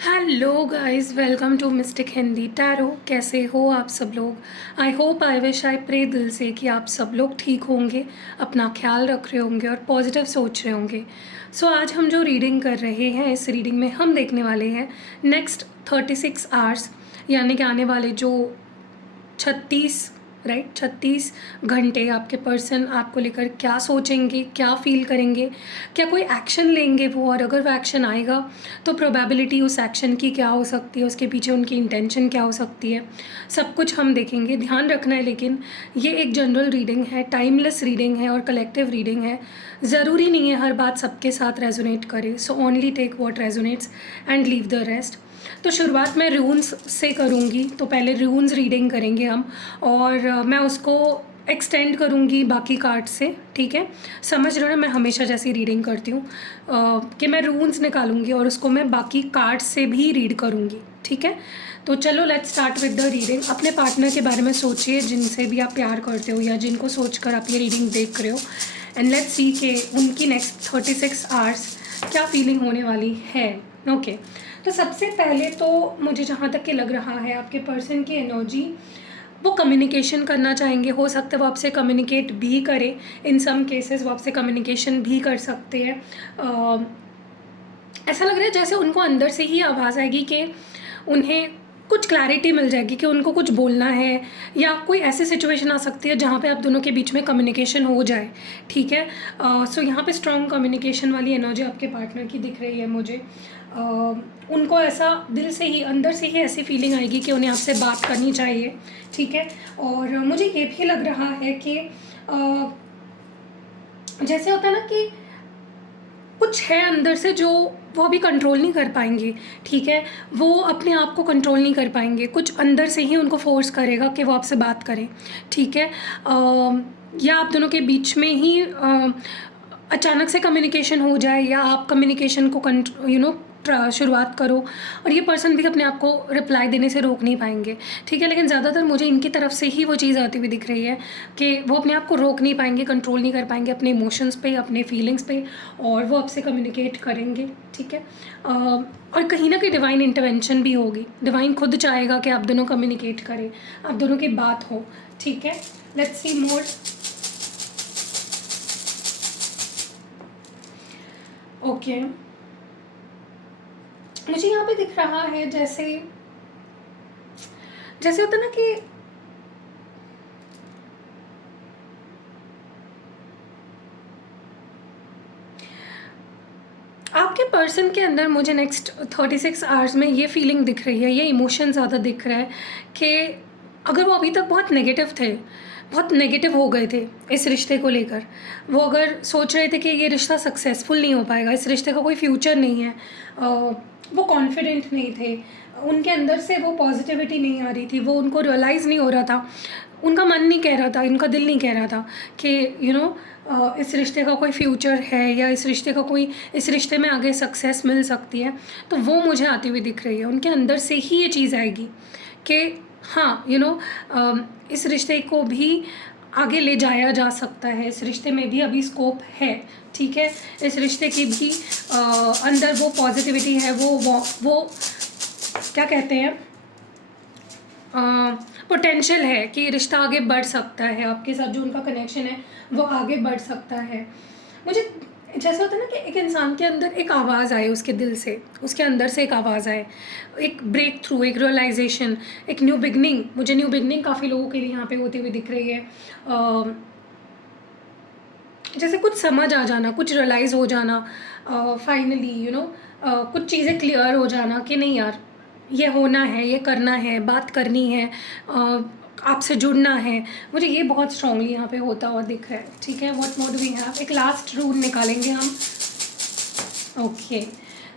Hello guys, welcome to mystic Hindi tarot. कैसे हो आप सब लोग? I hope, I wish, I pray दिल से कि आप सब लोग ठीक होंगे, अपना ख्याल रख रहे होंगे और पॉजिटिव सोच रहे होंगे। सो आज हम जो रीडिंग कर रहे हैं, इस रीडिंग में हम देखने वाले हैं नेक्स्ट 36 आवर्स, यानी कि आने वाले जो 36 घंटे आपके पर्सन आपको लेकर क्या सोचेंगे, क्या फील करेंगे, क्या कोई एक्शन लेंगे वो, और अगर वो एक्शन आएगा तो प्रोबेबिलिटी उस एक्शन की क्या हो सकती है, उसके पीछे उनकी इंटेंशन क्या हो सकती है, सब कुछ हम देखेंगे। ध्यान रखना है लेकिन ये एक जनरल रीडिंग है, टाइमलेस रीडिंग है और कलेक्टिव रीडिंग है। ज़रूरी नहीं है हर बात सबके साथ रेजोनेट करे। So only take what resonates and leave the rest. तो शुरुआत मैं रून्स से करूँगी, तो पहले रून्स रीडिंग करेंगे हम, और मैं उसको एक्सटेंड करूँगी बाकी कार्ड से। ठीक है, समझ रहे हो ना, मैं हमेशा जैसी रीडिंग करती हूँ कि मैं रून्स निकालूंगी और उसको मैं बाकी कार्ड से भी रीड करूँगी। ठीक है, तो चलो let's start with the reading. अपने पार्टनर के बारे में सोचिए जिनसे भी आप प्यार करते हो या जिनको सोचकर आप ये रीडिंग देख रहे हो, एंड लेट्स सी कि उनकी नेक्स्ट 36 आवर्स क्या फीलिंग होने वाली है। ओके, तो सबसे पहले तो मुझे जहाँ तक कि लग रहा है आपके पर्सन की एनर्जी, वो कम्युनिकेशन करना चाहेंगे। हो सकता है वो आपसे कम्युनिकेट भी करें, इन सम केसेस वो आपसे कम्युनिकेशन भी कर सकते हैं। ऐसा लग रहा है जैसे उनको अंदर से ही आवाज़ आएगी कि उन्हें कुछ क्लैरिटी मिल जाएगी कि उनको कुछ बोलना है, या कोई ऐसी सिचुएशन आ सकती है जहाँ पे आप दोनों के बीच में कम्युनिकेशन हो जाए। ठीक है, सो यहाँ पे स्ट्रॉन्ग कम्युनिकेशन वाली एनर्जी आपके पार्टनर की दिख रही है मुझे। उनको ऐसा दिल से ही, अंदर से ही ऐसी फीलिंग आएगी कि उन्हें आपसे बात करनी चाहिए। ठीक है, और मुझे ये भी लग रहा है कि जैसे होता है ना कि कुछ है अंदर से जो वो अभी कंट्रोल नहीं कर पाएंगे। ठीक है, वो अपने आप को कंट्रोल नहीं कर पाएंगे, कुछ अंदर से ही उनको फोर्स करेगा कि वो आपसे बात करें। ठीक है, या आप दोनों के बीच में ही अचानक से कम्युनिकेशन हो जाए, या आप कम्युनिकेशन को शुरुआत करो, और ये पर्सन भी अपने आप को रिप्लाई देने से रोक नहीं पाएंगे। ठीक है, लेकिन ज़्यादातर मुझे इनकी तरफ से ही वो चीज़ आती हुई दिख रही है कि वो अपने आप को रोक नहीं पाएंगे, कंट्रोल नहीं कर पाएंगे अपने इमोशंस पे, अपने फीलिंग्स पे, और वो आपसे कम्युनिकेट करेंगे। ठीक है, और कहीं ना कहीं डिवाइन इंटरवेंशन भी होगी। डिवाइन खुद चाहेगा कि आप दोनों कम्युनिकेट करें, आप दोनों की बात हो। ठीक है, लेट्स सी मोर। ओके, मुझे यहाँ पे दिख रहा है जैसे जैसे होता है ना कि आपके पर्सन के अंदर मुझे नेक्स्ट 36 आवर्स में ये फीलिंग दिख रही है, ये इमोशन ज़्यादा दिख रहा है कि अगर वो अभी तक बहुत नेगेटिव थे, बहुत नेगेटिव हो गए थे इस रिश्ते को लेकर, वो अगर सोच रहे थे कि ये रिश्ता सक्सेसफुल नहीं हो पाएगा, इस रिश्ते का कोई फ्यूचर नहीं है, वो कॉन्फिडेंट नहीं थे, उनके अंदर से वो पॉजिटिविटी नहीं आ रही थी, वो उनको रियलाइज़ नहीं हो रहा था, उनका मन नहीं कह रहा था, उनका दिल नहीं कह रहा था कि इस रिश्ते का कोई फ्यूचर है, या इस रिश्ते में आगे सक्सेस मिल सकती है, तो वो मुझे आती हुई दिख रही है। उनके अंदर से ही ये चीज़ आएगी कि हाँ, इस रिश्ते को भी आगे ले जाया जा सकता है, इस रिश्ते में भी अभी स्कोप है। ठीक है, इस रिश्ते की भी अंदर वो पॉजिटिविटी है, वो क्या कहते हैं, पोटेंशियल है कि रिश्ता आगे बढ़ सकता है, आपके साथ जो उनका कनेक्शन है वो आगे बढ़ सकता है। मुझे जैसा होता है ना कि एक इंसान के अंदर एक आवाज़ आए, उसके दिल से, उसके अंदर से एक आवाज़ आए, एक ब्रेक थ्रू, एक रियलाइजेशन, एक न्यू बिगनिंग। मुझे न्यू बिगनिंग काफ़ी लोगों के लिए यहाँ पे होती हुई दिख रही है। जैसे कुछ समझ आ जाना, कुछ रियलाइज़ हो जाना, फाइनली कुछ चीज़ें क्लियर हो जाना कि नहीं यार, ये होना है, ये करना है, बात करनी है, आपसे जुड़ना है। मुझे ये बहुत स्ट्रांगली यहाँ पे होता हुआ दिख रहा है। ठीक है, what more do we have, एक लास्ट रूल निकालेंगे हम। ओके,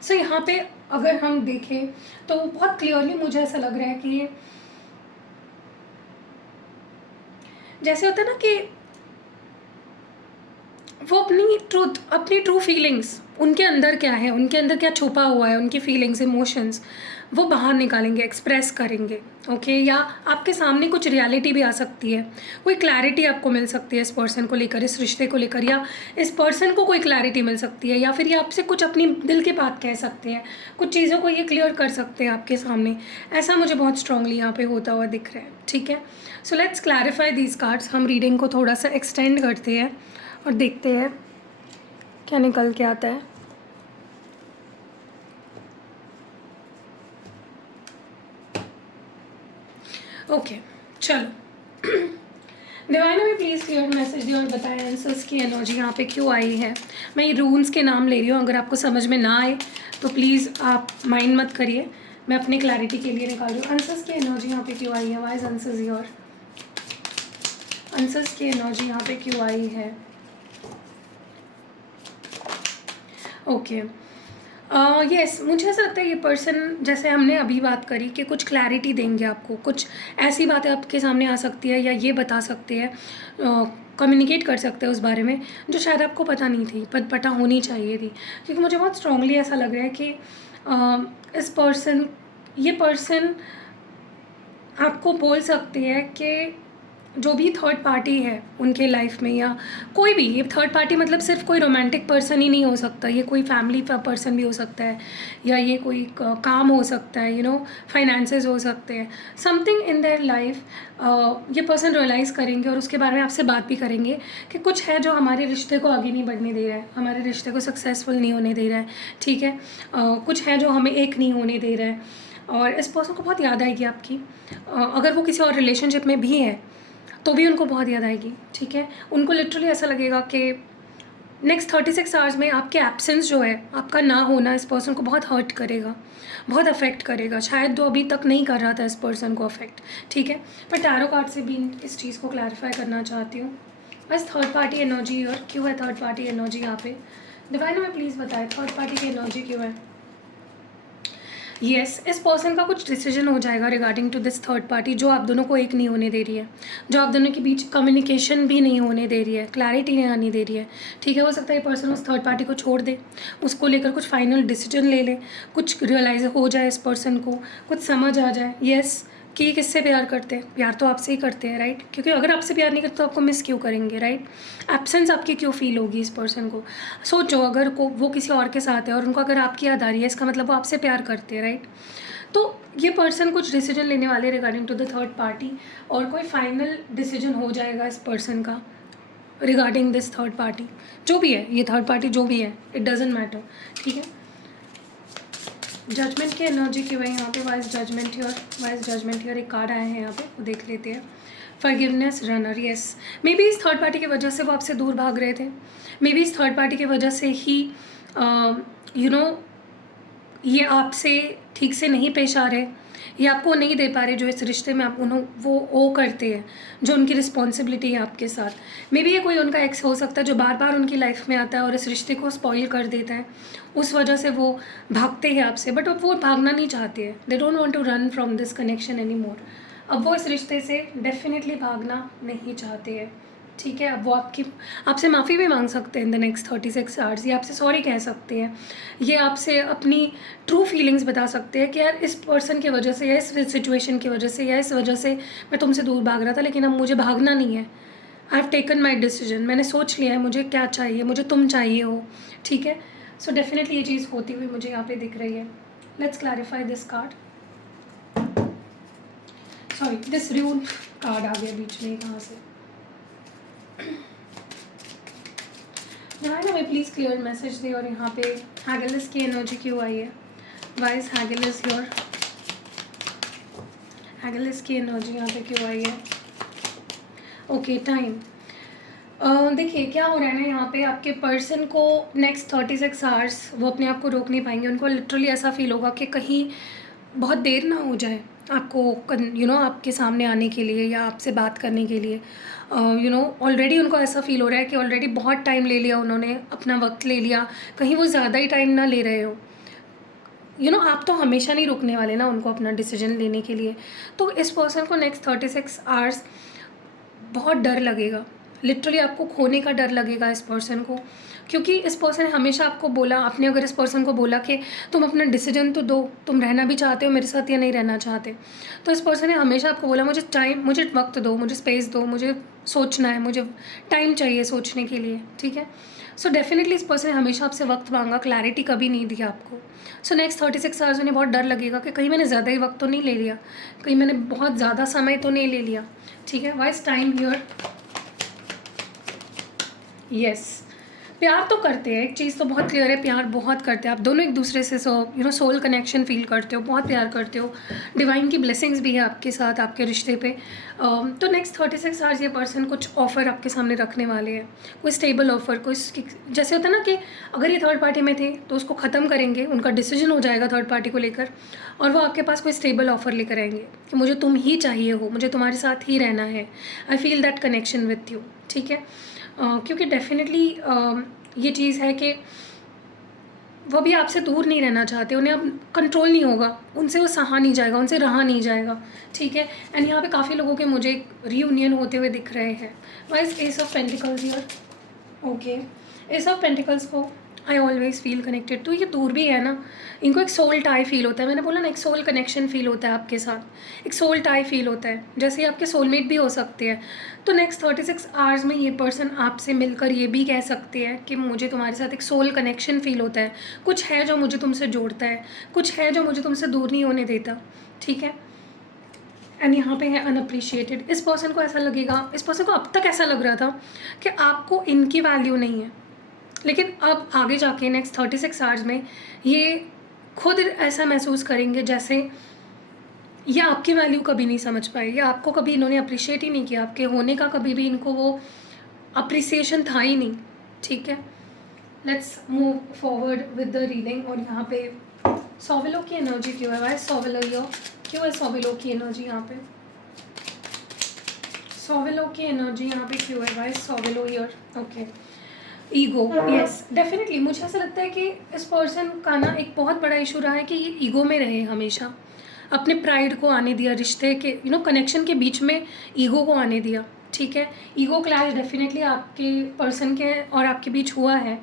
सो यहाँ पे अगर हम देखें तो बहुत क्लियरली मुझे ऐसा लग रहा है कि जैसे होता है ना कि वो अपनी ट्रूथ, अपनी ट्रू फीलिंग्स, उनके अंदर क्या है, उनके अंदर क्या छुपा हुआ है, उनकी फीलिंग्स, इमोशंस वो बाहर निकालेंगे, एक्सप्रेस करेंगे। ओके, या आपके सामने कुछ रियलिटी भी आ सकती है, कोई क्लैरिटी आपको मिल सकती है इस पर्सन को लेकर, इस रिश्ते को लेकर, या इस पर्सन को कोई क्लैरिटी मिल सकती है, या फिर ये आपसे कुछ अपनी दिल की बात कह सकते हैं, कुछ चीज़ों को ये क्लियर कर सकते हैं आपके सामने। ऐसा मुझे बहुत स्ट्रांगली यहाँ पे होता हुआ दिख रहा है। ठीक है, so let's clarify these cards. हम रीडिंग को थोड़ा सा एक्सटेंड करते हैं और देखते हैं क्या निकल के आता है। ओके, चलो डिवाइन में प्लीज़ क्लियर मैसेज दियो और बताएं आंसर्स की एनर्जी यहाँ पे क्यों आई है। मैं ये रून्स के नाम ले रही हूँ, अगर आपको समझ में ना आए तो प्लीज़ आप माइंड मत करिए, मैं अपनी क्लैरिटी के लिए निकाल रही हूँ। आंसर्स की एनर्जी यहाँ पे क्यों आई है, वाइज आंसर्स योर, आंसर्स की एनर्जी यहाँ पे क्यों आई है। ओके, यस, मुझे ऐसा लगता है ये पर्सन, जैसे हमने अभी बात करी कि कुछ क्लैरिटी देंगे आपको, कुछ ऐसी बातें आपके सामने आ सकती है या ये बता सकते हैं, कम्युनिकेट कर सकते हैं उस बारे में जो शायद आपको पता नहीं थी, पता होनी चाहिए थी। क्योंकि मुझे बहुत स्ट्रांगली ऐसा लग रहा है कि ये पर्सन आपको बोल सकती है कि जो भी थर्ड पार्टी है उनके लाइफ में, या कोई भी, ये थर्ड पार्टी मतलब सिर्फ कोई रोमांटिक पर्सन ही नहीं हो सकता, ये कोई फैमिली पर्सन भी हो सकता है, या ये कोई काम हो सकता है, फाइनेंसेस हो सकते हैं, समथिंग इन देयर लाइफ। ये पर्सन रियलाइज़ करेंगे और उसके बारे में आपसे बात भी करेंगे कि कुछ है जो हमारे रिश्ते को आगे नहीं बढ़ने दे रहा है, हमारे रिश्ते को सक्सेसफुल नहीं होने दे रहा है। ठीक है, कुछ है जो हमें एक नहीं होने दे रहा है, और इस पर्सन को बहुत याद आएगी आपकी। अगर वो किसी और रिलेशनशिप में भी है तो भी उनको बहुत याद आएगी। ठीक है, उनको लिटरली ऐसा लगेगा कि नेक्स्ट 36 आवर्स में आपके एब्सेंस जो है, आपका ना होना इस पर्सन को बहुत हर्ट करेगा, बहुत अफेक्ट करेगा। शायद वो अभी तक नहीं कर रहा था इस पर्सन को अफेक्ट। ठीक है, पर टैरो कार्ड से भी इस चीज़ को क्लैरिफाई करना चाहती हूँ। बस थर्ड पार्टी एनर्जी, और क्यों है थर्ड पार्टी एनर्जी यहाँ पे, डिवाइन में प्लीज़ बताएं थर्ड पार्टी की एनर्जी क्यों है। यस, इस पर्सन का कुछ डिसीजन हो जाएगा regarding to this third party, जो आप दोनों को एक नहीं होने दे रही है, जो आप दोनों के बीच कम्युनिकेशन भी नहीं होने दे रही है, क्लैरिटी नहीं आने दे रही है। ठीक है, हो सकता है ये पर्सन उस थर्ड पार्टी को छोड़ दे, उसको लेकर कुछ फाइनल डिसीजन ले ले, कुछ रियलाइज हो जाए इस पर्सन को, कुछ समझ आ जाए। यस, कि ये किससे प्यार करते हैं, प्यार तो आपसे ही करते हैं, राइट। क्योंकि अगर आपसे प्यार नहीं करते तो आपको मिस क्यों करेंगे, राइट। एब्सेंस आपकी क्यों फील होगी इस पर्सन को। सोचो, अगर वो किसी और के साथ है और उनको अगर आपकी याद आ रही है, इसका मतलब वो आपसे प्यार करते हैं, राइट। तो ये पर्सन कुछ डिसीजन लेने वाले regarding to the third party, और कोई फाइनल डिसीजन हो जाएगा इस पर्सन का रिगार्डिंग दिस थर्ड पार्टी। जो भी है ये थर्ड पार्टी, जो भी है, इट डजेंट मैटर। ठीक है, जजमेंट की एनर्जी क्यों है यहाँ पे, wise judgement here, wise judgement here एक कार्ड आया है यहाँ पे, वो देख लेते हैं। Forgiveness runner, yes, maybe इस थर्ड पार्टी की वजह से वो आपसे दूर भाग रहे थे, मे बी इस थर्ड पार्टी की वजह से ही ये आपसे ठीक से नहीं पेश आ रहे, ये आपको नहीं दे पा रहे जो इस रिश्ते में आप वो करते हैं, जो उनकी रिस्पॉन्सिबिलिटी है आपके साथ। मे बी ये कोई उनका एक्स हो सकता है जो बार बार उनकी लाइफ में आता है और इस रिश्ते को स्पॉइल कर देता है, उस वजह से वो भागते हैं आपसे। बट अब वो भागना नहीं चाहते हैं, they don't want to run from this connection any more. अब वो इस रिश्ते से डेफिनेटली भागना नहीं चाहते हैं। ठीक है, अब वो आपसे माफ़ी भी मांग सकते हैं इन द नेक्स्ट 36 आवर्स, ये आपसे सॉरी कह सकते हैं, ये आपसे अपनी ट्रू फीलिंग्स बता सकते हैं कि यार इस पर्सन की वजह से, या इस सिचुएशन की वजह से, या इस वजह से मैं तुमसे दूर भाग रहा था, लेकिन अब मुझे भागना नहीं है। I have taken my decision, मैंने सोच लिया है मुझे क्या चाहिए, मुझे तुम चाहिए हो। ठीक है, सो डेफिनेटली ये चीज़ होती हुई मुझे यहाँ पे दिख रही है। Let's clarify this card, sorry this rune card आ गया बीच में कहाँ से। हमें प्लीज़ क्लियर मैसेज दे, और यहाँ पे हैगलिस की एनर्जी क्यों आई है, वाइज हैगलिस योर, हैगलिस की एनर्जी यहाँ पे क्यों आई है। Okay, time. देखिए क्या हो रहा है ना, यहाँ पे आपके पर्सन को नेक्स्ट 36 आवर्स वो अपने आप को रोक नहीं पाएंगे। उनको लिटरली ऐसा फील होगा कि कहीं बहुत देर ना हो जाए आपको आपके सामने आने के लिए या आपसे बात करने के लिए। ऑलरेडी उनको ऐसा फील हो रहा है कि ऑलरेडी बहुत टाइम ले लिया उन्होंने, अपना वक्त ले लिया, कहीं वो ज़्यादा ही टाइम ना ले रहे हो। आप तो हमेशा नहीं रुकने वाले ना उनको अपना डिसीजन लेने के लिए। तो इस पर्सन को नेक्स्ट 36 आवर्स बहुत डर लगेगा, लिटरली आपको खोने का डर लगेगा इस पर्सन को, क्योंकि इस पर्सन ने हमेशा आपको बोला, आपने अगर इस पर्सन को बोला कि तुम अपना डिसीजन तो दो, तुम रहना भी चाहते हो मेरे साथ या नहीं रहना चाहते, तो इस पर्सन ने हमेशा आपको बोला मुझे टाइम, मुझे वक्त दो, मुझे स्पेस दो, मुझे सोचना है, मुझे टाइम चाहिए सोचने के लिए, ठीक है। सो डेफिनेटली इस पर्सन ने हमेशा आपसे वक्त मांगा, क्लैरिटी कभी नहीं दिया आपको। सो नेक्स्ट 36 आवर्स उन्हें बहुत डर लगेगा कि कहीं मैंने ज़्यादा ही वक्त तो नहीं ले लिया, कहीं मैंने बहुत ज़्यादा समय तो नहीं ले लिया, ठीक है। वाइज टाइम हियर, यस, प्यार तो करते हैं, एक चीज़ तो बहुत क्लियर है, प्यार बहुत करते हैं आप दोनों एक दूसरे से, सोल कनेक्शन फील करते हो, बहुत प्यार करते हो, डिवाइन की ब्लेसिंग्स भी है आपके साथ, आपके रिश्ते पे। तो नेक्स्ट 36 आवर्स ये पर्सन कुछ ऑफ़र आपके सामने रखने वाले हैं, कोई स्टेबल ऑफ़र, कोई जैसे होता है ना कि अगर ये थर्ड पार्टी में थे तो उसको ख़त्म करेंगे, उनका डिसीजन हो जाएगा थर्ड पार्टी को लेकर, और वो आपके पास कोई स्टेबल ऑफ़र लेकर आएंगे कि मुझे तुम ही चाहिए हो, मुझे तुम्हारे साथ ही रहना है, I feel that connection with you, ठीक है। क्योंकि डेफिनेटली ये चीज़ है कि वो भी आपसे दूर नहीं रहना चाहते, उन्हें अब कंट्रोल नहीं होगा, उनसे वो सहा नहीं जाएगा, उनसे रहा नहीं जाएगा, ठीक है। एंड यहाँ पे काफ़ी लोगों के मुझे रीयूनियन होते हुए दिख रहे हैं। Wise S of pentacles here, okay, S of pentacles को आई ऑलवेज फील कनेक्टेड, तो ये दूर भी है ना, इनको एक सोल टाई फील होता है, मैंने बोला ना एक सोल कनेक्शन फील होता है आपके साथ, एक सोल टाई फील होता है, जैसे आपके सोलमेट भी हो सकते हैं। तो नेक्स्ट 36 आवर्स में ये पर्सन आपसे मिलकर ये भी कह सकते हैं कि मुझे तुम्हारे साथ एक सोल कनेक्शन फील होता है, कुछ है जो मुझे तुमसे जोड़ता है, कुछ है जो मुझे तुमसे दूर नहीं होने देता, ठीक है। एंड यहाँ पे है अनअप्रिशिएटेड, इस पर्सन को ऐसा लगेगा, इस पर्सन को अब तक ऐसा लग रहा था कि आपको इनकी वैल्यू नहीं है, लेकिन अब आगे जाके नेक्स्ट 36 आवर्स में ये खुद ऐसा महसूस करेंगे जैसे ये आपकी वैल्यू कभी नहीं समझ पाए, या आपको कभी इन्होंने अप्रिशिएट ही नहीं किया, आपके होने का कभी भी इनको वो अप्रिसिएशन था ही नहीं, ठीक है। Let's move forward with the reading. और यहाँ पे सॉवेलो की एनर्जी क्यों है, वाई सॉवेलो यो, क्यों है सॉवेलो की एनर्जी यहाँ पे, सॉवेलो की एनर्जी यहाँ पे क्यों है, वाई सॉवेलो year, okay. Ego, yes definitely मुझे ऐसा लगता है कि इस पर्सन का ना एक बहुत बड़ा इशू रहा है कि ये ईगो में रहे, हमेशा अपने प्राइड को आने दिया, रिश्ते के कनेक्शन के बीच में ईगो को आने दिया, ठीक है। ईगो क्लैश डेफिनेटली आपके पर्सन के और आपके बीच हुआ है,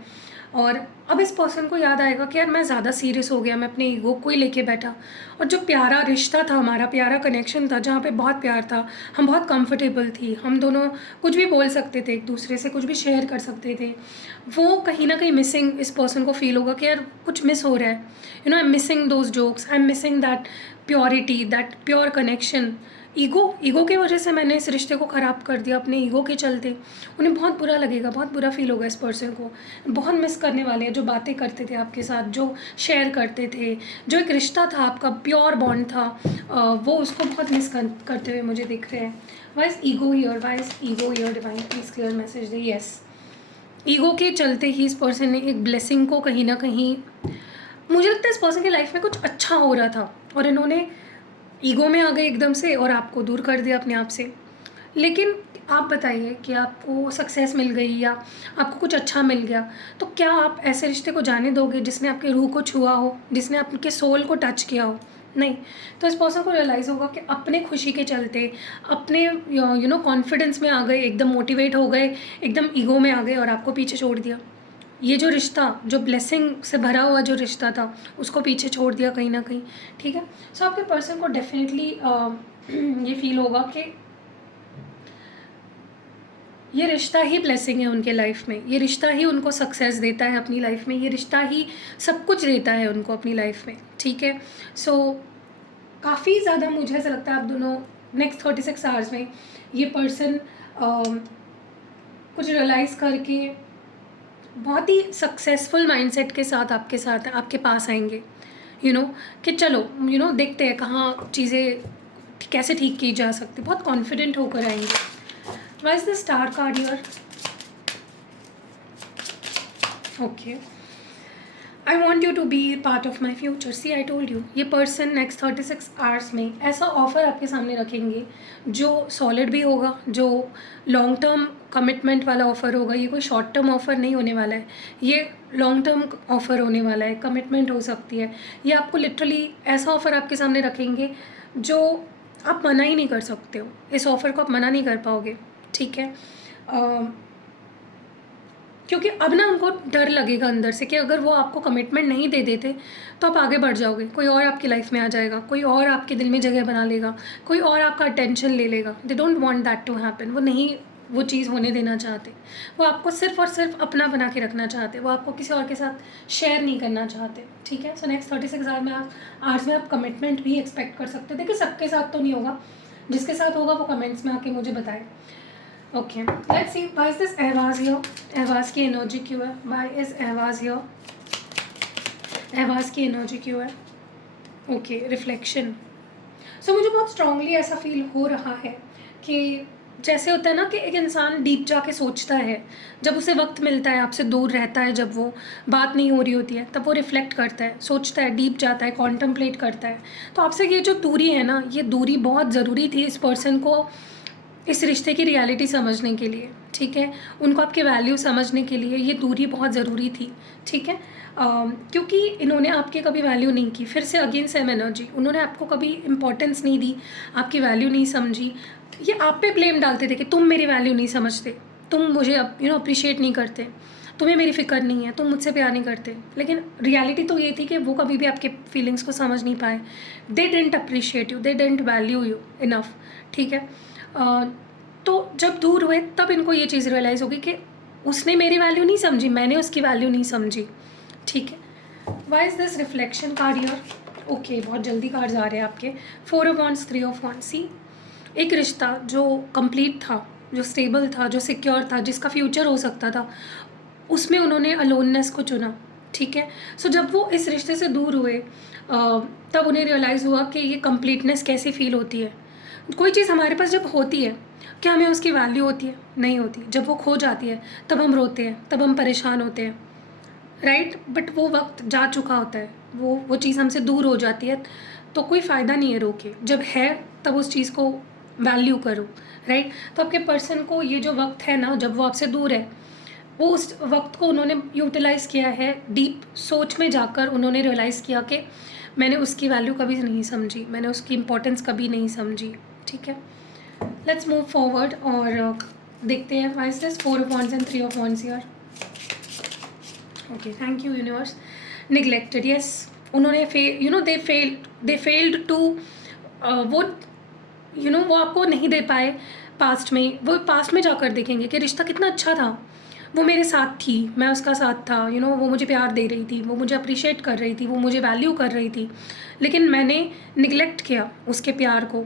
और अब इस पर्सन को याद आएगा कि यार मैं ज़्यादा सीरियस हो गया, मैं अपने ईगो को ही लेके बैठा, और जो प्यारा रिश्ता था हमारा, प्यारा कनेक्शन था, जहाँ पे बहुत प्यार था, हम बहुत कंफर्टेबल थी, हम दोनों कुछ भी बोल सकते थे, एक दूसरे से कुछ भी शेयर कर सकते थे, वो कहीं ना कहीं मिसिंग इस पर्सन को फील होगा कि यार कुछ मिस हो रहा है, I am missing those jokes, I am missing that purity, that pure connection. Ego की वजह से मैंने इस रिश्ते को ख़राब कर दिया, अपने ईगो के चलते, उन्हें बहुत बुरा लगेगा, बहुत बुरा फील होगा इस पर्सन को, बहुत मिस करने वाले हैं जो बातें करते थे आपके साथ, जो शेयर करते थे, जो एक रिश्ता था आपका, प्योर बॉन्ड था, वो उसको बहुत मिस करते हुए मुझे दिख रहे हैं। Wise ego here, wise ego here, divine please clear message they. Yes, ego के चलते ही इस पर्सन ने एक ब्लेसिंग को कहीं ना कहीं, मुझे लगता है इस पर्सन की लाइफ में कुछ अच्छा हो रहा था और इन्होंने ईगो में आ गए एकदम से और आपको दूर कर दिया अपने आप से। लेकिन आप बताइए कि आपको सक्सेस मिल गई या आपको कुछ अच्छा मिल गया, तो क्या आप ऐसे रिश्ते को जाने दोगे जिसने आपके रूह को छुआ हो, जिसने आपके सोल को टच किया हो? नहीं। तो इस पर्सन को रियलाइज़ होगा कि अपने खुशी के चलते, अपने कॉन्फिडेंस में आ गए, एकदम मोटिवेट हो गए, एकदम ईगो में आ गए और आपको पीछे छोड़ दिया। ये जो रिश्ता, जो ब्लेसिंग से भरा हुआ जो रिश्ता था, उसको पीछे छोड़ दिया कहीं ना कहीं, ठीक है। सो आपके पर्सन को डेफिनेटली ये फील होगा कि ये रिश्ता ही ब्लेसिंग है उनके लाइफ में, ये रिश्ता ही उनको सक्सेस देता है अपनी लाइफ में, ये रिश्ता ही सब कुछ देता है उनको अपनी लाइफ में, ठीक है। सो काफ़ी ज़्यादा मुझे ऐसा लगता है आप दोनों नेक्स्ट 36 आवर्स में ये पर्सन कुछ रियलाइज़ करके बहुत ही सक्सेसफुल माइंडसेट के साथ आपके पास आएंगे, कि चलो देखते हैं कहाँ चीज़ें कैसे ठीक की जा सकती, बहुत कॉन्फिडेंट होकर आएंगे। Why is the star card here, okay. I want you to be part of my future, see I told you, ये पर्सन नेक्स्ट 36 आवर्स में ऐसा ऑफ़र आपके सामने रखेंगे जो सॉलिड भी होगा, जो लॉन्ग टर्म कमिटमेंट वाला ऑफ़र होगा, ये कोई शॉर्ट टर्म ऑफ़र नहीं होने वाला है, ये लॉन्ग टर्म ऑफ़र होने वाला है, कमिटमेंट हो सकती है, ये आपको लिटरली ऐसा ऑफ़र आपके सामने रखेंगे जो आप मना ही नहीं कर सकते हो, इस ऑफ़र को आप मना नहीं कर पाओगे, ठीक है। क्योंकि अब ना उनको डर लगेगा अंदर से कि अगर वो आपको कमिटमेंट नहीं दे देते तो आप आगे बढ़ जाओगे, कोई और आपकी लाइफ में आ जाएगा, कोई और आपके दिल में जगह बना लेगा, कोई और आपका अटेंशन ले लेगा। They don't want that to happen. वो नहीं वो चीज़ होने देना चाहते। वो आपको सिर्फ और सिर्फ अपना बना के रखना चाहते। वो आपको किसी और के साथ शेयर नहीं करना चाहते। ठीक है। सो नेक्स्ट 36 आवर्स में आप कमिटमेंट भी एक्सपेक्ट कर सकते हो। देखिए सबके साथ तो नहीं होगा, जिसके साथ होगा वो कमेंट्स में आके मुझे बताए। Okay, let's see why is this Ehwaz here. Ehwaz की एनर्जी क्यों है? Why is Ehwaz here? Ehwaz की एनर्जी क्यों है? Okay, reflection. सो मुझे बहुत स्ट्रांगली ऐसा फील हो रहा है कि जैसे होता है ना कि एक इंसान डीप जाके सोचता है, जब उसे वक्त मिलता है, आपसे दूर रहता है, जब वो बात नहीं हो रही होती है, तब वो रिफ्लेक्ट करता है, सोचता है, डीप जाता है, कॉन्टम्पलेट करता है। तो आपसे ये जो दूरी है ना, ये दूरी बहुत ज़रूरी थी इस पर्सन को इस रिश्ते की रियलिटी समझने के लिए। ठीक है, उनको आपके वैल्यू समझने के लिए ये दूरी बहुत ज़रूरी थी। ठीक है, क्योंकि इन्होंने आपके कभी वैल्यू नहीं की। फिर से अगेन सेम एनर्जी, उन्होंने आपको कभी इम्पोर्टेंस नहीं दी, आपकी वैल्यू नहीं समझी। ये आप पे ब्लेम डालते थे कि तुम मेरी वैल्यू नहीं समझते, तुम मुझे अप्रिशिएट नहीं करते, तुम्हें मेरी फ़िक्र नहीं है, तुम मुझसे प्यार नहीं करते। लेकिन रियलिटी तो ये थी कि वो कभी भी आपके फीलिंग्स को समझ नहीं पाए। They didn't appreciate you, they didn't value you enough. ठीक है, तो जब दूर हुए तब इनको ये चीज़ रियलाइज़ होगी कि उसने मेरी वैल्यू नहीं समझी, मैंने उसकी वैल्यू नहीं समझी। ठीक है, why is this reflection card here? Okay, बहुत जल्दी कार्ड्स आ रहे हैं आपके। 4 ऑफ वांड्स, 3 ऑफ वांड्स। सी, एक रिश्ता जो कंप्लीट था, जो स्टेबल था, जो सिक्योर था, जिसका फ्यूचर हो सकता था, उसमें उन्होंने अलोननेस को चुना। ठीक है, सो जब वो इस रिश्ते से दूर हुए तब उन्हें रियलाइज़ हुआ कि ये कंप्लीटनेस कैसी फ़ील होती है। कोई चीज़ हमारे पास जब होती है, क्या हमें उसकी वैल्यू होती है? नहीं होती। जब वो खो जाती है तब हम रोते हैं, तब हम परेशान होते हैं, राइट? बट वो वक्त जा चुका होता है, वो चीज़ हमसे दूर हो जाती है, तो कोई फ़ायदा नहीं है रोके। जब है तब उस चीज़ को वैल्यू करो, राइट? तो आपके पर्सन को ये जो वक्त है ना, जब वो आपसे दूर है, वो उस वक्त को उन्होंने यूटिलाइज़ किया है। डीप सोच में जाकर उन्होंने रियलाइज़ किया कि मैंने उसकी वैल्यू कभी नहीं समझी, मैंने उसकी इम्पोर्टेंस कभी नहीं समझी। ठीक है, लेट्स मूव फॉरवर्ड और देखते हैं why is this 4 of wands and 3 of wands here. Okay, thank you universe. Neglected, yes, उन्होंने दे फेल्ड टू वो वो आपको नहीं दे पाए पास्ट में। वो पास्ट में जाकर देखेंगे कि रिश्ता कितना अच्छा था, वो मेरे साथ थी, मैं उसका साथ था, वो मुझे प्यार दे रही थी, वो मुझे अप्रिशिएट कर रही थी, वो मुझे वैल्यू कर रही थी, लेकिन मैंने निगलेक्ट किया उसके प्यार को,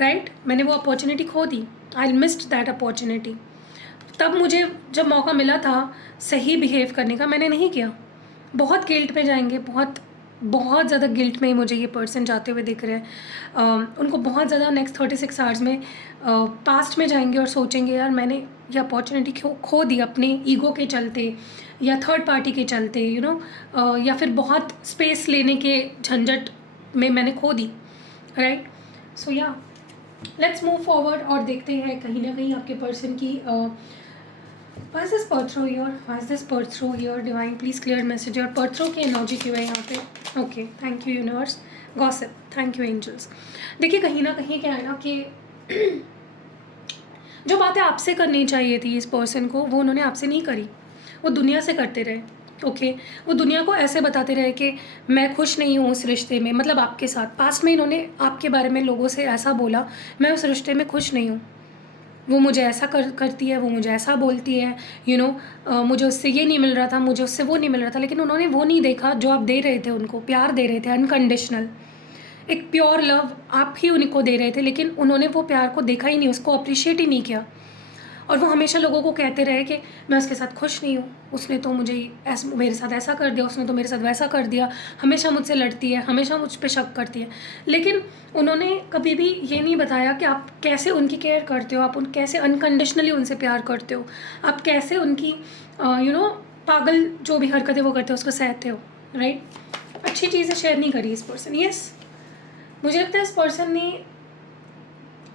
राइट? मैंने वो अपॉर्चुनिटी खो दी। I missed that opportunity. तब मुझे जब मौका मिला था सही बिहेव करने का, मैंने नहीं किया। बहुत गिल्ट में जाएंगे, बहुत बहुत ज़्यादा गिल्ट में ही मुझे ये पर्सन जाते हुए दिख रहे हैं। उनको बहुत ज़्यादा नेक्स्ट 36 आवर्स में पास्ट में जाएंगे और सोचेंगे, यार मैंने ये अपॉर्चुनिटी खो दी अपने ईगो के चलते, या थर्ड पार्टी के चलते, या फिर बहुत स्पेस लेने के झंझट में मैंने खो दी, राइट? सो या लेट्स मूव फॉरवर्ड और देखते हैं कहीं ना कहीं आपके पर्सन की Why is this birth through here? Why is this birth through here? Divine, please clear message. और birth through की एनर्जी क्यों है यहाँ पे? Okay, thank you universe. Gossip, thank you angels. देखिए कहीं ना कहीं क्या है ना कि जो बातें आपसे करनी चाहिए थी इस पर्सन को, वो उन्होंने आपसे नहीं करी, वो दुनिया से करते रहे। ओके, वो दुनिया को ऐसे बताते रहे कि मैं खुश नहीं हूँ उस रिश्ते में, मतलब आपके साथ। पास्ट में इन्होंने आपके बारे में लोगों से ऐसा बोला, मैं उस रिश्ते में खुश नहीं हूँ, वो मुझे ऐसा करती है, वो मुझे ऐसा बोलती है, मुझे उससे ये नहीं मिल रहा था, मुझे उससे वो नहीं मिल रहा था। लेकिन उन्होंने वो नहीं देखा जो आप दे रहे थे उनको, प्यार दे रहे थे अनकंडीशनल, एक प्योर लव आप ही उनको दे रहे थे, लेकिन उन्होंने वो प्यार को देखा ही नहीं, उसको अप्रिशिएट ही नहीं किया। और वो हमेशा लोगों को कहते रहे कि मैं उसके साथ खुश नहीं हूँ, उसने तो मुझे मेरे साथ ऐसा कर दिया, उसने तो मेरे साथ वैसा कर दिया, हमेशा मुझसे लड़ती है, हमेशा मुझ पे शक करती है। लेकिन उन्होंने कभी भी ये नहीं बताया कि आप कैसे उनकी केयर करते हो, आप कैसे अनकंडीशनली उनसे प्यार करते हो, आप कैसे उनकी पागल जो भी हरकतें वो करते हो उसको सहते हो, राइट? अच्छी चीज़ें शेयर नहीं करी इस पर्सन। यस, मुझे लगता है इस पर्सन ने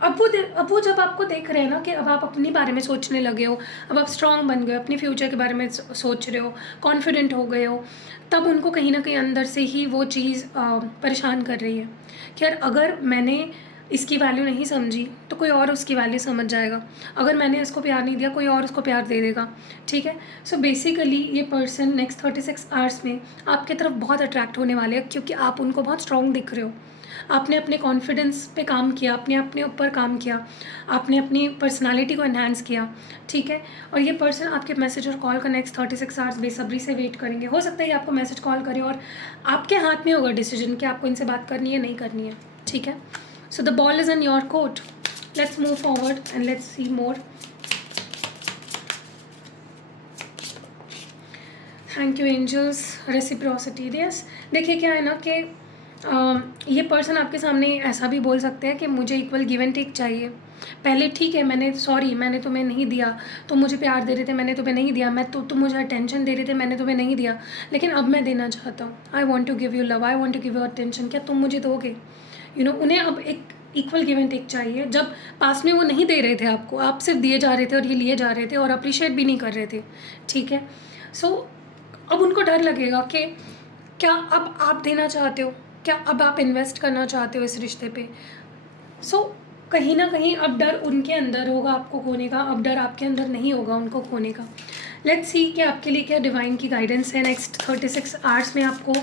अब वो जब आपको देख रहे हैं ना कि अब आप अपने बारे में सोचने लगे हो, अब आप स्ट्रांग बन गए हो, अपने फ्यूचर के बारे में सोच रहे हो, कॉन्फिडेंट हो गए हो, तब उनको कहीं ना कहीं अंदर से ही वो चीज़ परेशान कर रही है कि यार अगर मैंने इसकी वैल्यू नहीं समझी तो कोई और उसकी वैल्यू समझ जाएगा। अगर मैंने इसको प्यार नहीं दिया कोई और उसको प्यार दे देगा, ठीक है। सो बेसिकली ये पर्सन नेक्स्ट 36 आवर्स में आपके तरफ बहुत अट्रैक्ट होने वाले हैं, क्योंकि आप उनको बहुत स्ट्रॉन्ग दिख रहे हो। आपने अपने कॉन्फिडेंस पे काम किया, आपने अपने ऊपर काम किया, आपने अपनी पर्सनालिटी को एनहांस किया, ठीक है। और ये पर्सन आपके मैसेज और कॉल का नेक्स्ट 36 आवर्स बेसब्री से वेट करेंगे। हो सकता है ये आपको मैसेज कॉल करे और आपके हाथ में होगा डिसीजन कि आपको इनसे बात करनी है नहीं करनी है, ठीक है। So the ball is in your court. Let's move forward and let's see more. Thank you angels. Reciprocity, yes. देखिए क्या है ना कि ये पर्सन आपके सामने ऐसा भी बोल सकते हैं कि मुझे इक्वल गिव एंड टेक चाहिए। पहले ठीक है, मैंने तुम्हें नहीं दिया, तुम मुझे प्यार दे रहे थे, मैंने तुम्हें नहीं दिया, तुम मुझे अटेंशन दे रहे थे, मैंने तुम्हें नहीं दिया, लेकिन अब मैं देना चाहता हूँ। I want to give you love, I want to give you attention, क्या तुम मुझे दोगे? उन्हें अब एक इक्वल गिव एंड टेक चाहिए। जब पास में वो नहीं दे रहे थे आपको, आप सिर्फ दिए जा रहे थे और ये लिए जा रहे थे और अप्रिशिएट भी नहीं कर रहे थे, ठीक है। सो अब उनको डर लगेगा कि क्या अब आप देना चाहते हो, क्या अब आप इन्वेस्ट करना चाहते हो इस रिश्ते पे। सो कहीं ना कहीं अब डर उनके अंदर होगा आपको खोने का, अब डर आपके अंदर नहीं होगा उनको खोने का। लेट्स सी कि आपके लिए क्या डिवाइन की गाइडेंस है नेक्स्ट 36 आवर्स में। आपको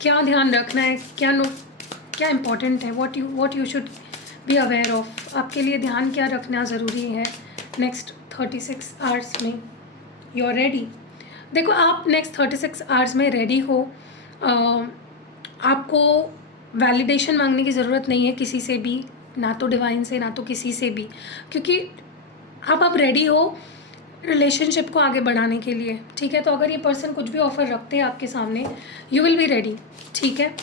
क्या ध्यान रखना है, क्या इम्पोर्टेंट है, what you should be aware of. आपके लिए ध्यान क्या रखना ज़रूरी है नेक्स्ट 36 आवर्स में। You are ready. देखो आप नेक्स्ट 36 आवर्स में रेडी हो। आपको वैलिडेशन मांगने की ज़रूरत नहीं है किसी से भी, ना तो डिवाइन से ना तो किसी से भी, क्योंकि आप रेडी हो रिलेशनशिप को आगे बढ़ाने के लिए, ठीक है। तो अगर ये पर्सन कुछ भी ऑफ़र रखते हैं आपके सामने, यू विल बी रेडी, ठीक है।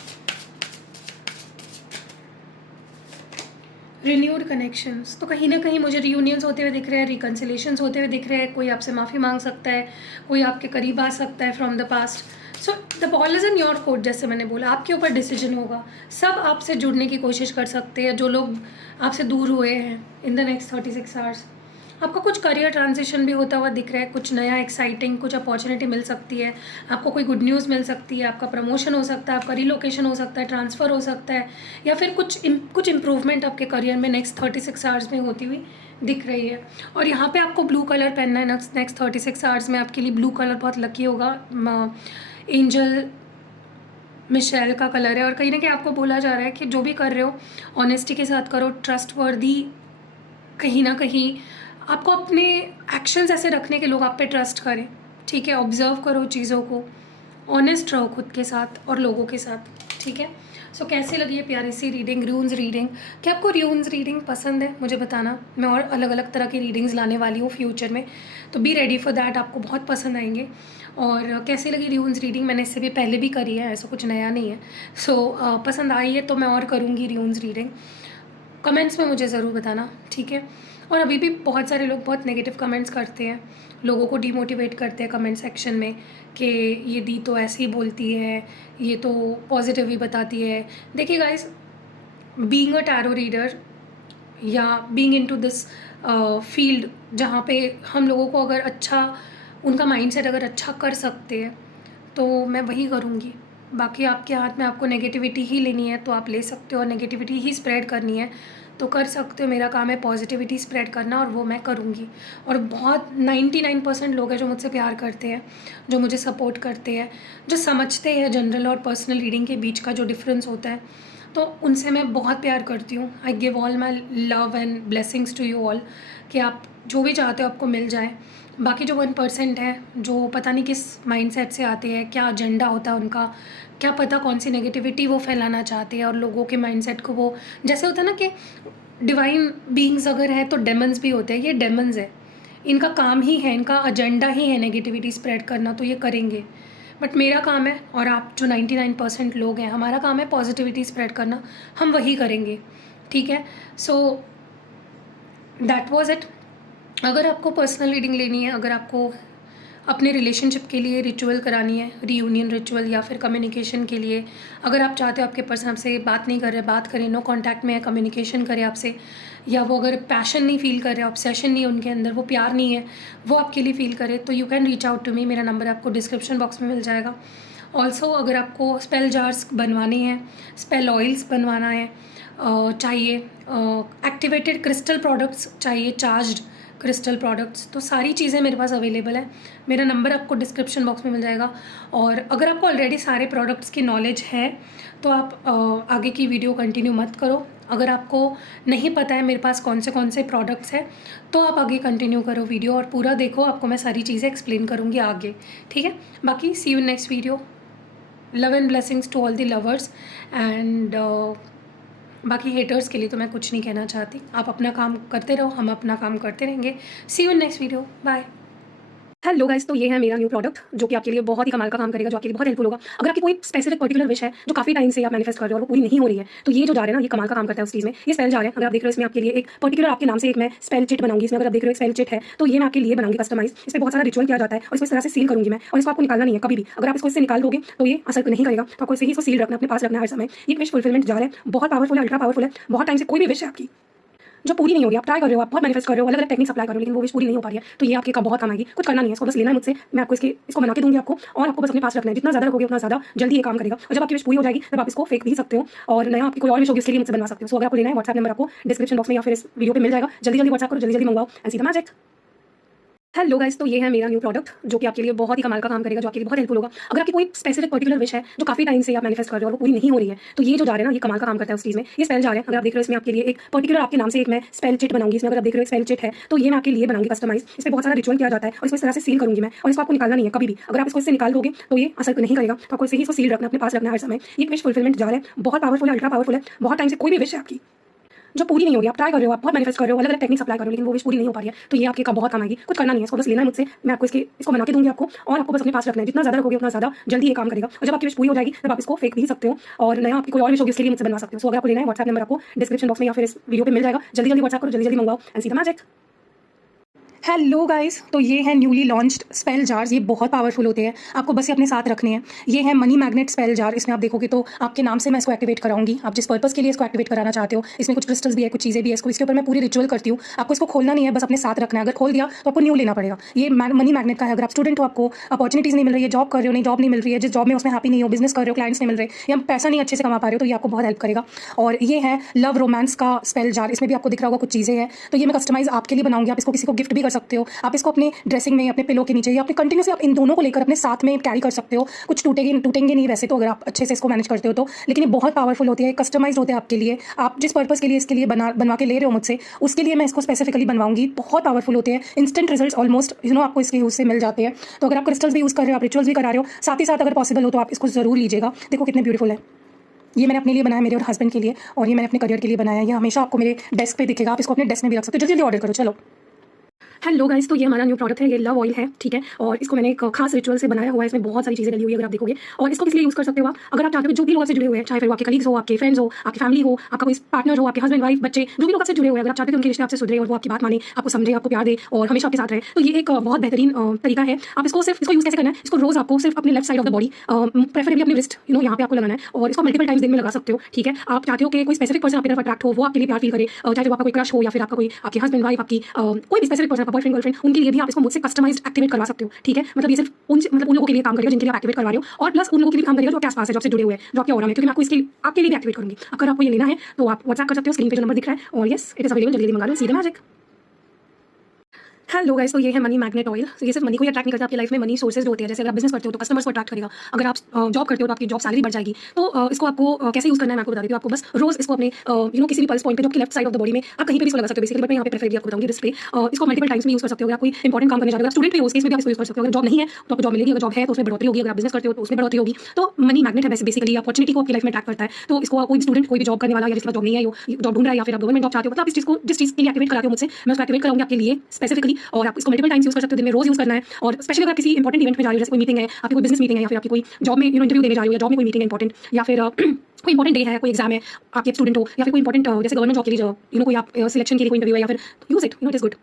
रिन्यूड कनेक्शंस, तो कहीं ना कहीं मुझे रियूनियंस होते हुए दिख रहे हैं, रिकन्सिलेशंस होते हुए दिख रहे हैं। कोई आपसे माफ़ी मांग सकता है, कोई आपके करीब आ सकता है from the past. So the ball is in your court. जैसे मैंने बोला, आपके ऊपर डिसीजन होगा। सब आपसे जुड़ने की कोशिश कर सकते हैं जो लोग आपसे दूर हुए हैं इन द नेक्स्ट 36 आवर्स। आपका कुछ करियर ट्रांजिशन भी होता हुआ दिख रहा है, कुछ नया एक्साइटिंग कुछ अपॉर्चुनिटी मिल सकती है, आपको कोई गुड न्यूज़ मिल सकती है, आपका प्रमोशन हो सकता है, आपका रिलोकेशन हो सकता है, ट्रांसफ़र हो सकता है, या फिर कुछ इम्प्रूवमेंट आपके करियर में नेक्स्ट 36 आवर्स में होती हुई दिख रही है। और यहाँ पे आपको ब्लू कलर पहनना है नेक्स्ट 36 आवर्स में। आपके लिए ब्लू कलर बहुत लकी होगा, एंजल मिशेल का कलर है। और कहीं ना कहीं आपको बोला जा रहा है कि जो भी कर रहे हो ऑनेस्टी के साथ करो, ट्रस्टवर्दी। कहीं ना कहीं आपको अपने एक्शंस ऐसे रखने के लोग आप पे ट्रस्ट करें, ठीक है। ऑब्जर्व करो चीज़ों को, ऑनेस्ट रहो खुद के साथ और लोगों के साथ, ठीक है। सो कैसे लगी ये प्यारी सी रीडिंग, र्यून्स रीडिंग। क्या आपको र्यून्स रीडिंग पसंद है मुझे बताना। मैं और अलग अलग तरह की रीडिंग्स लाने वाली हूँ फ्यूचर में, तो बी रेडी फॉर दैट, आपको बहुत पसंद आएंगे। और कैसी लगी र्यून्स रीडिंग, मैंने इससे भी पहले भी करी है, ऐसा कुछ नया नहीं है। सो पसंद आई है तो मैं और करूँगी र्यून्स रीडिंग। कमेंट्स में मुझे ज़रूर बताना, ठीक है। और अभी भी बहुत सारे लोग बहुत नेगेटिव कमेंट्स करते हैं, लोगों को डिमोटिवेट करते हैं कमेंट सेक्शन में कि ये दी तो ऐसे ही बोलती है, ये तो पॉजिटिव ही बताती है। देखिए guys, being a tarot reader या बीइंग इनटू दिस फील्ड, जहाँ पे हम लोगों को अगर अच्छा उनका माइंडसेट अगर अच्छा कर सकते हैं तो मैं वही करूँगी। बाकी आपके हाथ में, आपको नेगेटिविटी ही लेनी है तो आप ले सकते हो, और नेगेटिविटी ही स्प्रेड करनी है तो कर सकते हो। मेरा काम है पॉजिटिविटी स्प्रेड करना और वो मैं करूँगी। और बहुत 99% लोग हैं जो मुझसे प्यार करते हैं, जो मुझे सपोर्ट करते हैं, जो समझते हैं जनरल और पर्सनल रीडिंग के बीच का जो डिफरेंस होता है, तो उनसे मैं बहुत प्यार करती हूँ। I give all my love and blessings to you all, कि आप जो भी चाहते हो आपको मिल जाए। बाकी जो 1% है जो पता नहीं किस माइंडसेट से आते हैं, क्या एजेंडा होता है उनका, क्या पता कौन सी नेगेटिविटी वो फैलाना चाहते हैं, और लोगों के माइंडसेट को वो, जैसे होता है ना कि डिवाइन बीइंग्स अगर है तो डेमन्स भी होते हैं, ये डेमन्स है, इनका काम ही है, इनका एजेंडा ही है नेगेटिविटी स्प्रेड करना, तो ये करेंगे। बट मेरा काम है, और आप जो 99% लोग हैं, हमारा काम है पॉजिटिविटी स्प्रेड करना, हम वही करेंगे, ठीक है। So that was it. अगर आपको पर्सनल रीडिंग लेनी है, अगर आपको अपने रिलेशनशिप के लिए रिचुअल करानी है, रीयूनियन रिचुअल, या फिर कम्युनिकेशन के लिए, अगर आप चाहते हो आपके पर्सन आपसे बात नहीं कर रहे, बात करें, नो कांटेक्ट में है, कम्युनिकेशन करे आपसे, या वो अगर पैशन नहीं फील कर रहे, ऑब्सेशन नहीं है उनके अंदर, वो प्यार नहीं है वो आपके लिए फील करे, तो you can reach out to me. मेरा नंबर आपको डिस्क्रिप्शन बॉक्स में मिल जाएगा। ऑल्सो अगर आपको स्पेल जार्स बनवानी है, स्पेल ऑयल्स बनवाना है चाहिए, एक्टिवेटेड क्रिस्टल प्रोडक्ट्स चाहिए, चार्ज्ड क्रिस्टल प्रोडक्ट्स, तो सारी चीज़ें मेरे पास अवेलेबल है। मेरा नंबर आपको डिस्क्रिप्शन बॉक्स में मिल जाएगा। और अगर आपको ऑलरेडी सारे प्रोडक्ट्स की नॉलेज है तो आप आगे की वीडियो कंटिन्यू मत करो। अगर आपको नहीं पता है मेरे पास कौन से प्रोडक्ट्स हैं तो आप आगे कंटिन्यू करो वीडियो और पूरा देखो, आपको मैं सारी चीज़ें एक्सप्लेन करूँगी आगे, ठीक है। बाकी see you next video. Love and blessings to all the lovers and बाकी हेटर्स के लिए तो मैं कुछ नहीं कहना चाहती। आप अपना काम करते रहो, हम अपना काम करते रहेंगे। See you in next video, bye. Hello guys, तो ये है मेरा न्यू प्रोडक्ट जो कि आपके लिए बहुत ही कमाल का काम करेगा, जो आपके लिए बहुत हेल्पफुल होगा। अगर आपकी कोई स्पेसिफिक पर्टिकुलर विश है जो काफी टाइम से आप मैनिफेस्ट कर रहे हो और वो पूरी नहीं हो रही है, तो ये जो जा रहा है ना, ये कमाल का काम करता है उस चीज में। ये स्पेल जा रहा है, अगर आप देख रहे हो इसमें आपके लिए एक पर्टिकुलर आपके नाम से एक मैं स्पेल चिट बनाऊंगी। इसमें अगर आप देख रहे हो एक स्पेल चिट है तो ये मैं आपके लिए बनाऊंगी कस्टमाइज। इसमें बहुत सारा रिचुअल किया जाता है और इसको इस तरह से सील करूंगी मैं, और इसको आपको निकालना नहीं है कभी भी। अगर आप इसको इससे निकाल दोगे तो ये असर नहीं करेगा, तो आपको इसे ही इसको सील रखना, अपने पास रखना हर समय। ये विश फुलफिलमेंट जा रहा है, बहुत पावरफुल है, अल्ट्रा पावरफुल है। बहुत टाइम से कोई भी विश है आपकी जो पूरी नहीं हो रही, आप ट्राई कर रहे हो, आप बहुत मैनिफेस्ट कर रहे हो, अलग अलग टेक्निक्स अप्लाई कर रहे हो, लेकिन वो विश पूरी नहीं हो पा रही है, तो ये आपके का बहुत काम आएगी। कुछ करना नहीं है, इसको बस लेना है मुझसे, मैं आपको इसको बना के दूंगी आपको, और आपको बस अपने पास रखना है। जितना ज़्यादा रखोगे उतना ज़्यादा जल्दी ये काम करेगा, और जब आपकी विश पूरी हो जाएगी तब आप इसको फेंक भी सकते हो और नया आपकी कोई और विश होगी उसके लिए मुझसे बनवा सकते हो। सो अगर आपको लेना है, व्हाट्सएप नंबर आपको डिस्क्रिप्शन बॉक्स में या फिर इस वीडियो पे मिल जाएगा। जल्दी जल्दी व्हाट्सएप करो, जल्दी जल्दी मंगवाओ and see the magic. Hello guys, तो ये है मेरा न्यू प्रोडक्ट जो कि आपके लिए बहुत ही कमाल का काम करेगा, जो आपके लिए बहुत हेल्पफुल होगा। अगर आपकी कोई स्पेसिफिक पर्टिकुलर विश है जो काफी टाइम से आप मैनिफेस्ट कर रहे हो और वो पूरी नहीं हो रही है, तो ये जो जा रहा है ना, ये कमाल का काम करता है उस चीज में। ये स्पेल जा रहा है, अगर आप देख रहे हो इसमें आपके लिए एक पर्टिकुलर आपके नाम से एक मैं स्पेल चिट बनाऊंगी। इसमें अगर आप देख रहे हो एक स्पेल चिट है तो ये मैं आपके लिए बनाऊंगी कस्टमाइज। इसमें बहुत सारा रिचुअल किया जाता है और इसको इस तरह से सील करूंगी मैं, और इसको आपको निकालना नहीं है कभी भी। अगर आप इसको इससे निकाल दोगे तो ये असर नहीं करेगा, तो आपको इसे ही इसको सील रखना, अपने पास रखना हर समय। ये विश फुलफिलमेंट जा रहा है, बहुत पावरफुल है, अल्ट्रा पावरफुल है। बहुत टाइम से कोई भी विश है आपकी जो पूरी नहीं हो रही, आप ट्राई कर रहे हो, आप बहुत मैनिफेस्ट कर रहे हो, अलग अलग टेक्निक्स अप्लाई कर रहे हो, लेकिन वो विश पूरी नहीं हो पा रही है, तो ये आपके का बहुत काम आएगी। कुछ करना नहीं है, इसको बस लेना है मुझसे, मैं आपको इसको बना के दूंगी आपको, और आपको बस अपने पास रखना है। जितना ज़्यादा रखोगे उतना ज़्यादा जल्दी ये काम करेगा, और जब आपकी विश पूरी हो जाएगी तब आप इसको फेंक भी सकते हो और नया आपकी कोई और विश होगी उसके लिए मुझसे बनवा सकते हो। सो अगर आपको लेना है, व्हाट्सएप नंबर आपको डिस्क्रिप्शन बॉक्स में या फिर इस वीडियो पे मिल जाएगा। जल्दी जल्दी व्हाट्सएप करो, जल्दी जल्दी मंगवाओ and see the magic. Hello guys, तो ये है न्यूली लॉन्च्ड स्पेल जार्स। ये बहुत पावरफुल होते हैं, आपको बस ये अपने साथ रखने हैं। ये है मनी मैग्नेट स्पेल जार। इसमें आप देखोगे तो आपके नाम से मैं इसको एक्टिवेट कराऊंगी, आप जिस पर्पस के लिए इसको एक्टिवेट कराना चाहते हो। इसमें कुछ क्रिस्टल्स भी है, कुछ चीज़ें भी है, इसके ऊपर मैं पूरी रिचुअल करती हूँ। आपको इसको खोलना नहीं है, बस अपने साथ रखना है। अगर खोल दिया तो आपको न्यू लेना पड़ेगा। ये मनी मैग्नेट का है। अगर आप स्टूडेंट हो, आपको अपॉर्चुनिटीज़ नहीं मिल रही है, जॉब कर रहे हो, नहीं जॉब नहीं मिल रही है, जिस जॉब में उसमें हैप्पी नहीं हो, बिजनेस कर रहे हो, क्लाइंट्स नहीं मिल रहे, या पैसा नहीं अच्छे से कमा पा रहे हो, तो ये आपको बहुत हेल्प करेगा। और ये है लव रोमांस का स्पेल जार। इसमें भी आपको दिख रहा होगा कुछ चीज़ें हैं, तो ये मैं कस्टमाइज आपके लिए बनाऊंगी। आप इसको किसी को गिफ्ट भी कर सकते हो, आप इसको अपने ड्रेसिंग में, अपने पिलो के नीचे, या अपने कंटिन्यूसली आप इन दोनों को लेकर अपने साथ में कैरी कर सकते हो। कुछ टूटेंगे नहीं वैसे तो, अगर आप अच्छे से इसको मैनेज करते हो तो, लेकिन ये बहुत पावरफुल होते हैं, कस्टमाइज्ड होते हैं आपके लिए। आप जिस पर्पस के लिए इसके लिए बनवा के ले रहे हो मुझसे, उसके लिए मैं इसको स्पेसिफिकली बनवाऊंगी। बहुत पावरफुल होते हैं, इंस्टेंट रिजल्ट्स ऑलमोस्ट आपको इसके यूज से मिल जाते हैं। तो अगर आप क्रिस्टल्स भी यूज़ कर रहे हो, आप रिचुअल्स भी करा रहे हो, साथ ही साथ अगर पॉसिबल हो तो आप इसको जरूर लीजिएगा। देखो कितने ब्यूटीफुल है। ये मैंने अपने लिए बनाया, मेरे और हस्बैंड के लिए, और ये मैंने अपने करियर के लिए बनाया है। ये हमेशा आपको मेरे डेस्क पे दिखेगा, आप इसको अपने डेस्क में भी रख सकते हो। जल्दी जल्दी ऑर्डर करो, चलो। हेलो गाइस, तो ये हमारा न्यू प्रोडक्ट है, ये लव ऑयल है, ठीक है। और इसको मैंने एक खास रिचुअल से बनाया हुआ है। इसमें बहुत सारी चीज़ें डली हुई है, अगर आप देखोगे। और इसको किस लिए यूज़ कर सकते हो आप, अगर आप चाहते हो जो भी लोग आपसे जुड़े हुए हैं, चाहे फिर वो आपके कलीग्स हो, आपके फ्रेंड्स हो, आपकी फैमिली हो, आपका कोई पार्टनर हो, आपके हस्बैंड वाइफ बच्चे, जो भी लोग आपसे जुड़े हुए हैं, अगर आप चाहते हो उनके रिश्ते आपसे सुधरे और वो आपकी बात माने, आपको समझे, आपको प्यार दे और हमेशा आपके साथ रहे, तो ये एक बहुत बेहतरीन तरीका है। आप इसको यूज़ कैसे करना है, इसको रोज आपको सिर्फ अपने left side of the body, preferably अपने रिस्ट यहाँ पे आपको लगाना है, और इसको मल्टीपल टाइम्स दिन में लगा सकते हो, ठीक है। आप चाहते हो कि कोई स्पेसिफिक पर्सन आपकी तरफ अट्रैक्ट हो, वो आपके लिए प्यार फील करे, चाहे वो आपका कोई क्रश हो या फिर आपका कोई आपके हस्बैंड वाइफ, आपकी कोई भी स्पेसिफिक पर्सन, आपका बॉयफ्रेंड गर्लफ्रेंड, उनके लिए भी आप इसको मुझसे कस्टमाइज्ड एक्टिवेट करवा सकते हो, ठीक है। मतलब ये सिर्फ उन लोगों के लिए काम करेगा जिनके लिए आप एक्टिवेट करवा रहे हो, और प्लस उन लोगों के लिए काम करेगा जो आपके आसपास है, जो आपसे जुड़े हुए हैं, जो आपके ऑरा में, क्योंकि मैं आपको इसके आपके लिए भी एक्टिवेट करूंगी। अगर आपको ये लेना है तो आप व्हाट्सएप कर सकते हो, स्क्रीन पे जो नंबर दिख रहा है, और यस इट इज अवेलेबल, जल्दी मंगा लो, see the magic. Hello guys, तो ये है मनी मैग्नेट ऑयल। ये सिर्फ मनी को ही अट्रैक्ट नहीं करता, आपकी लाइफ में मनी सोर्सेज होते हैं। जैसे अगर आप बिजनेस करते हो तो कस्टमर्स को अट्रैक्ट करेगा, अगर आप जॉब करते हो तो आपकी जॉब सैलरी बढ़ जाएगी। तो इसको आपको कैसे यूज करना है मैं आपको बता देती हूँ। आपको बस रोज इसको अपने किसी भी पल्स पॉइंट पे, जो आपकी left side of the body में, आप कहीं पे भी इसको लगा सकते हो बेसिकली, बट मैं यहाँ पे प्रेफरेबली आपको बताऊंगी रिस्ट पे। इसको मल्टीपल टाइम्स में यूज कर सकते हो। अगर आप कोई इंपॉर्टेंट काम करने जा रहे हो, स्टूडेंट भी हो, उस केस में भी आप इसको यूज कर सकते हो। अगर जॉब नहीं है तो आपको जॉब मिलेगी, अगर जॉब है तो उसमें बढ़ोतरी होगी, अगर आप बिजनेस करते हो तो उसमें बढ़ोतरी होगी। तो मनी मैग्नेट है बेसिकली, अपॉर्चुनिटी को आपकी लाइफ में अट्रैक्ट करता है। तो इसको कोई स्टूडेंट, कोई भी जॉब करने वाला, या जिसका जॉब नहीं है, जॉब ढूंढ रहा है, या फिर आप गवर्नमेंट जॉब चाहते हो, मतलब आप जिस चीज के लिए एक्टिवेट कराते हो मुझसे, मैं उसको एक्टिवेट कराऊंगी आपके लिए स्पेसिफिकली। और आप इसको मल्टीपल टाइम्स यूज कर सकते हो, दिन में रोज यूज करना है। और स्पेशली अगर किसी इंपॉर्टेंट इवेंट में जा रही हो, जैसे कोई मीटिंग है, आपकी कोई बिजनेस मीटिंग है, या फिर आपकी कोई जॉब में इंटरव्यू देने जा रही हो, या जॉब में कोई मीटिंग है इंपॉर्टेंट, या फिर कोई इंपॉर्टेंट डे है, कोई एग्जाम है, आप एक स्टूडेंट हो, या फिर कोई इंपॉर्टेंट जैसे गवर्नमेंट जॉब के लिए कोई आप सिलेक्शन के लिए कोई इंटरव्यू है, या फिर use it, it is good.